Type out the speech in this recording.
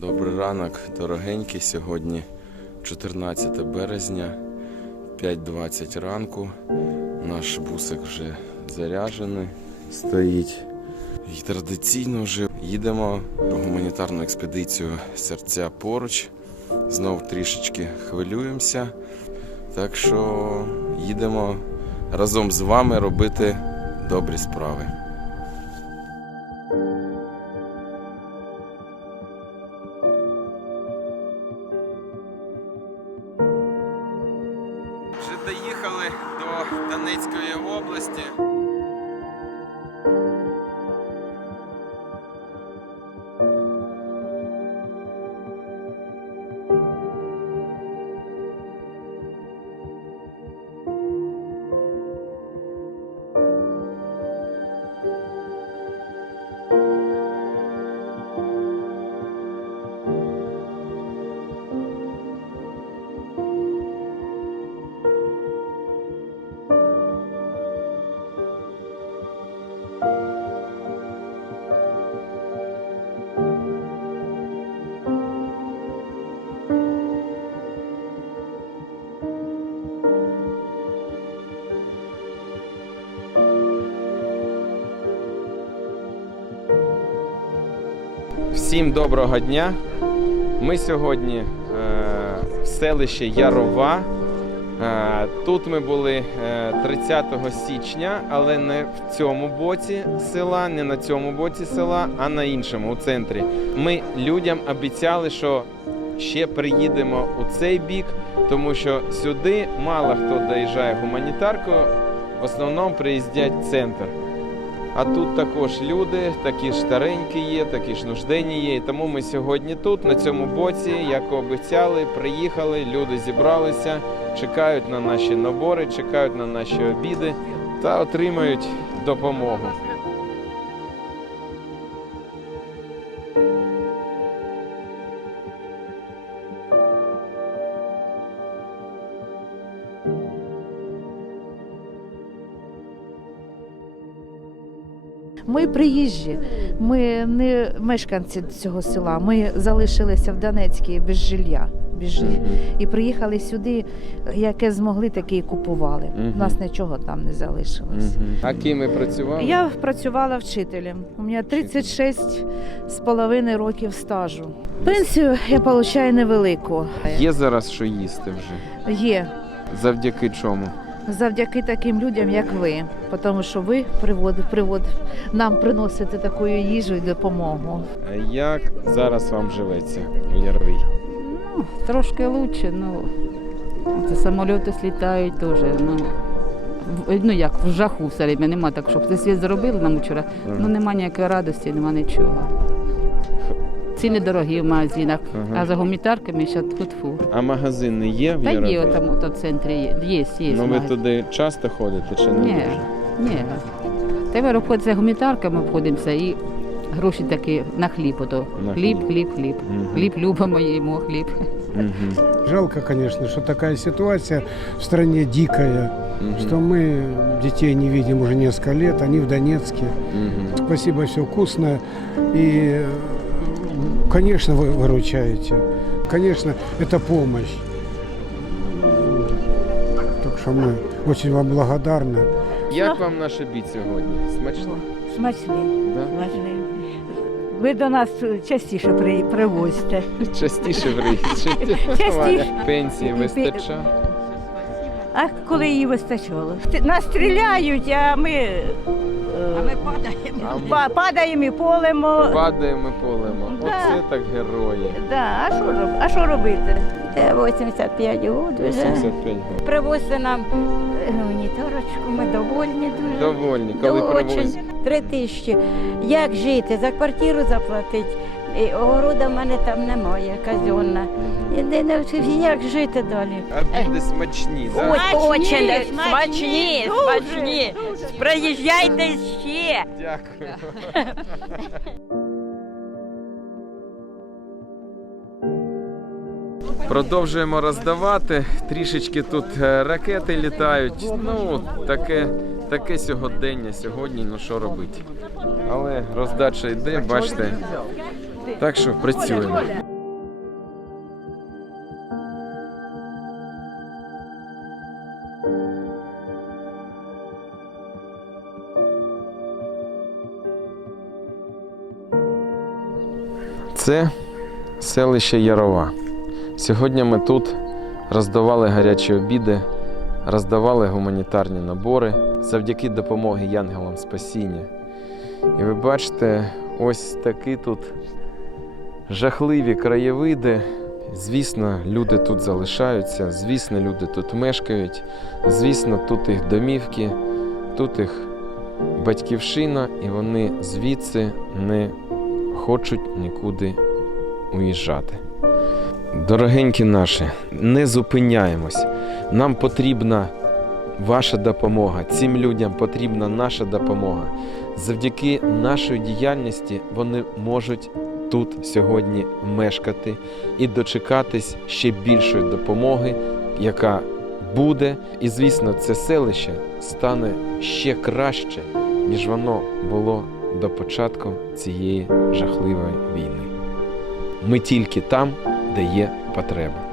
Добрий ранок, дорогенькі. Сьогодні 14 березня, 5.20 ранку. Наш бусик вже заряджений, стоїть. І традиційно вже їдемо в гуманітарну експедицію серця поруч. Знов трішечки хвилюємося. Так що їдемо разом з вами робити добрі справи. До Донецької області. Всім доброго дня. Ми сьогодні е, в селищі Ярова. Е, тут ми були е, 30 січня, але не в цьому боці села, не на цьому боці села, а на іншому у центрі. Ми людям обіцяли, що ще приїдемо у цей бік, тому що сюди мало хто доїжджає гуманітаркою, в основному приїздять в центр. А тут також люди, такі ж старенькі є, такі ж нужденні є. І тому ми сьогодні тут, на цьому боці, як обіцяли, приїхали, люди зібралися, чекають на наші набори, чекають на наші обіди та отримають допомогу. Ми приїжджі, ми не мешканці цього села. Ми залишилися в Донецькій без жилья. Жилья. І приїхали сюди, яке змогли, таке і купували. У нас нічого там не залишилось. А ким ми працювали? Я працювала вчителем. У мене 36 з половиною років стажу. Пенсію я отримую невелику. Є зараз що їсти вже. Є Завдяки чому? Завдяки таким людям, як ви, тому що ви привод, привод, нам приносите таку їжу і допомогу. А Як зараз вам живеться у Яровій? Ну, трошки лучше, ну це самоліти слітають теж. Ну, ну як, в жаху все время нема так, щоб це світ зробили нам вчора. Ну нема ніякої радості, нема нічого. Ціни дорогі в магазинах, Ага. а за гуманітарками ще тьфу-тьфу. А магазини є в Та є там ото в центрі, є, є, є. Ну ви магазин. туди часто ходите чи не Ні, дуже? ні. Тепер обходиться гуманітарками, обходимося і гроші такі на хліб. Ото. На хліб, хліб. хліб, хліб. Мгм. Хліб любимо їмо, хліб. Мгм. Жалко, конечно, что такая ситуация в стране дикая, Мгм. что мы детей не видим уже несколько лет, они в Донецке. Мгм. Спасибо, все вкусно. И, конечно, вы выручаете. Конечно, это помощь. Так что мы очень вам благодарны. Як вам наш обід сьогодні? Смачно? Смачний, Да? смачний. Ви до нас частіше при, привозьте. Частіше виїжджайте. Частіше. Пенсії вистачає. А коли її вистачало? Нас стріляють, а ми, е, А ми па- падаємо і полемо. падаємо і полемо. Да. Оце так герої. Да, а що роб- а що робити? Це 85 років вже. 85 років. Привозьте нам е, гуманітарочку, ми довольні дуже. Довольні, коли Дуже. привозять. Три тисячі. Як жити? За квартиру заплатити. І огорода в мене там немає, казенна. Єдине, як жити далі? Обіди смачні, так? Ой, Смачні, Очень смачні, дуже, смачні. дуже. Приїжджайте ще. Дякую. Продовжуємо роздавати. Трішечки тут е, ракети літають. Ну, таке, таке сьогодення сьогодні, ну що робити. Але роздача йде, бачите. Так що працюємо. Це селище Ярова. Сьогодні ми тут роздавали гарячі обіди, роздавали гуманітарні набори завдяки допомоги янгелам спасіння. І ви бачите, ось такий тут жахливі краєвиди. Звісно, люди тут залишаються, звісно, люди тут мешкають, звісно, тут їх домівки, тут їх батьківщина, і вони звідси не хочуть нікуди уїжджати. Дорогенькі наші, не зупиняємось. Нам потрібна ваша допомога. Цим людям потрібна наша допомога. Завдяки нашій діяльності вони можуть тут сьогодні мешкати і дочекатись ще більшої допомоги, яка буде. І звісно, це селище стане ще краще, ніж воно було до початку цієї жахливої війни. Ми тільки там, де є потреба.